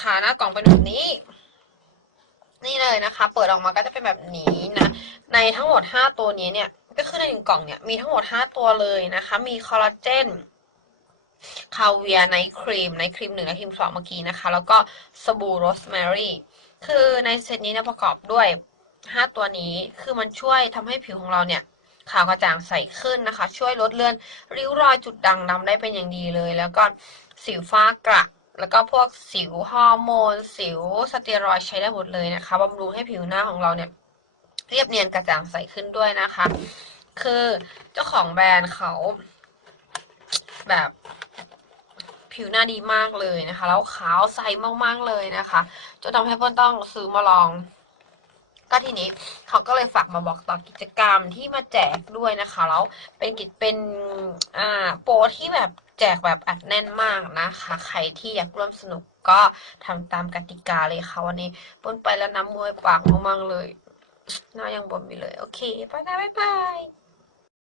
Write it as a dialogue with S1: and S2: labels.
S1: นะคะหน้ากล่องเป็นแบบนี้ นี่เลยนะคะ เปิดออกมาก็จะเป็นแบบนี้นะ ในทั้งหมด 5 ตัวนี้เนี่ย ก็คือในหนึ่งกล่องเนี่ยมีทั้งหมด 5 ตัวเลยนะคะ มีคอลลาเจนคาเวียไนท์ครีมไนท์ครีมหนึ่งไนท์ครีมสองเมื่อกี้นะคะ แล้วก็สบู่โรสแมรี่คือในเซตนี้เนี่ยประกอบด้วย 5 ตัวนี้คือมันช่วยทำให้ผิวของเราเนี่ยขาวกระจ่างใสขึ้นนะคะ ช่วยลดเลือนริ้วรอยจุดด่างดำได้เป็นอย่างดีเลย แล้วก็สิวฟ้ากระ แล้วก็พวกสิวฮอร์โมน สิวสเตียรอยใช้ได้หมดเลยนะคะบำรุงให้ผิวหน้าของเราเนี่ย เรียบเนียนกระจ่างใสขึ้นด้วยนะคะ คือเจ้าของแบรนด์เขา แบบผิวหน้าดีมากเลยนะคะ แล้วขาวใสมากๆเลยนะคะจนทำให้เพื่อนต้องซื้อมาลอง ก็ทีนี้เขาก็เลยฝากมาบอกต่อกิจกรรมที่มาแจกด้วยนะคะแล้วเป็นกิจเป็นอ่าโปรที่แบบ แจกแบบอัดแน่นมากนะคะ ใครที่อยากร่วมสนุกก็ทำตามกติกาเลยค่ะวันนี้ปนไปแล้วน้ำมวยปากมากๆเลยหน้ายังบ่มีเลย โอเค ไปนะบ๊ายบาย